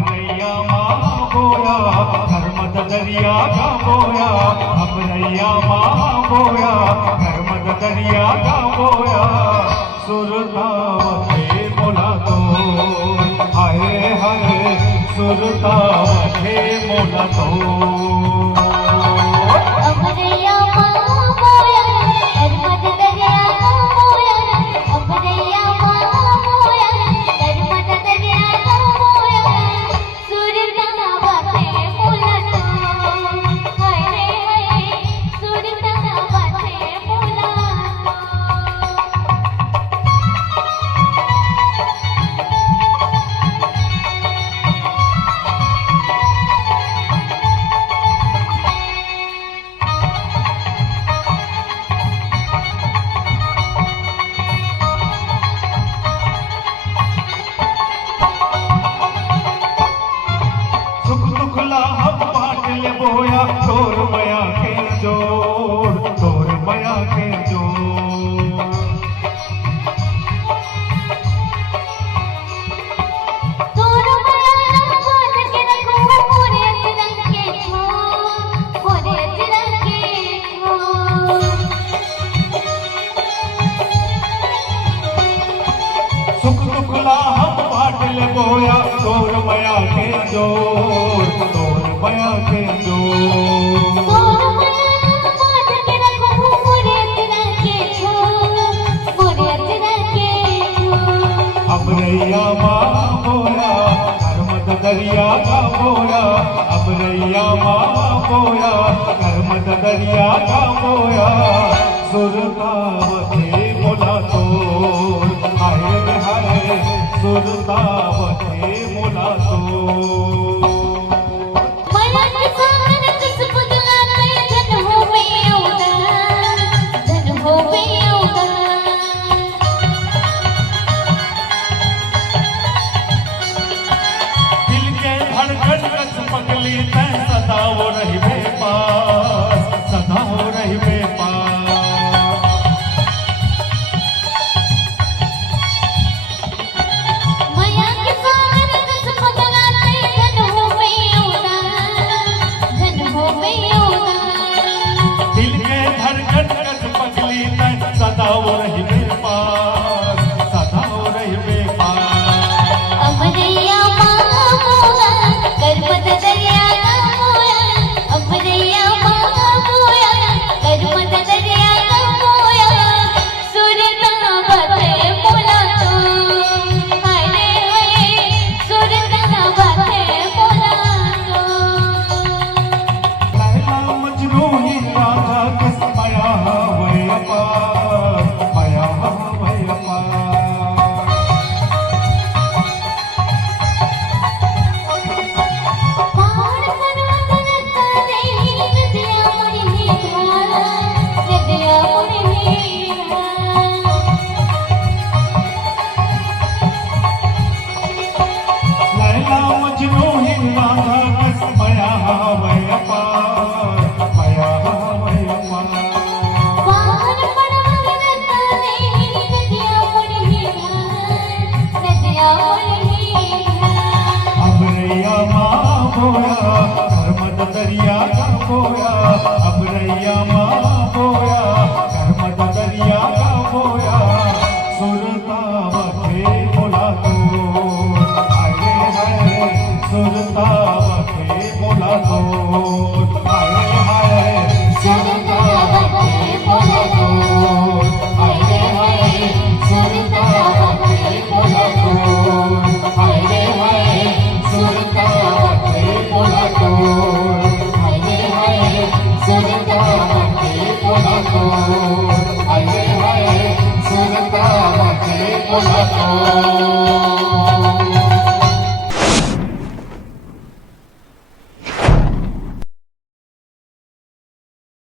रैया माँ बोया धर्मद दरिया का बोया, अब रैया माँ बोया धर्मद दरिया का बोया। सुरतावते बोला तो हाय हाय, सुरतावते बोला तो हम बांट ले बोया, तोर बया के जोड़, तोर बया के जोड़। तोर बया बांध के रखो पूरे तिरंग के छोड़, पूरे तिरंग के छोड़। सुख दुख ला हम बांट ले बोया, तोर बया के जोड़, तोर बया के जोड़। तोर बया बांध के रखो पूरे तिरंग के छोड़, पूरे तिरंग के छोड़। अब रैया माँ बोया धर्मद दरिया का बोया, अब रैया माँ बोया धर्मद दरिया का बोया। सुरतावते बोला तो हाय हाय, सुरतावते बोला तो पगली तै सदा वो रही बेपास, सदा वो रही बेपास। माया के सागर कस पगला तै धन हो में उदार। दिल के धड़कन कस पगली तै सदा वो रही बेपास, सदा वो रही बेपास। अब रैया माँ बोया धर्मद दरिया का बोया, अब रैया माँ बोया धर्मद दरिया का बोया। सुरतावते बोला तो हाय हाय, सुरतावते बोला तो। लैला मजनू ही राधा किस माया वै पास, माया वै पास। लैला मजनू ही राधा किस माया वै पास, माया वै पास। अब रैया माँ बोया धर्मद दरिया का बोया, अब रैया माँ बोया धर्मद दरिया का बोया। सुरतावते बोला तो हाय हाय, सुरतावते बोला तो हाय हाय, सुरतावते बोला तो हाय हाय, सुरतावते बोला तो हाय हाय, सुरतावते बोला तो हाय हाय, सुरतावते बोला तो हाय हाय, सुरतावते बोला तो।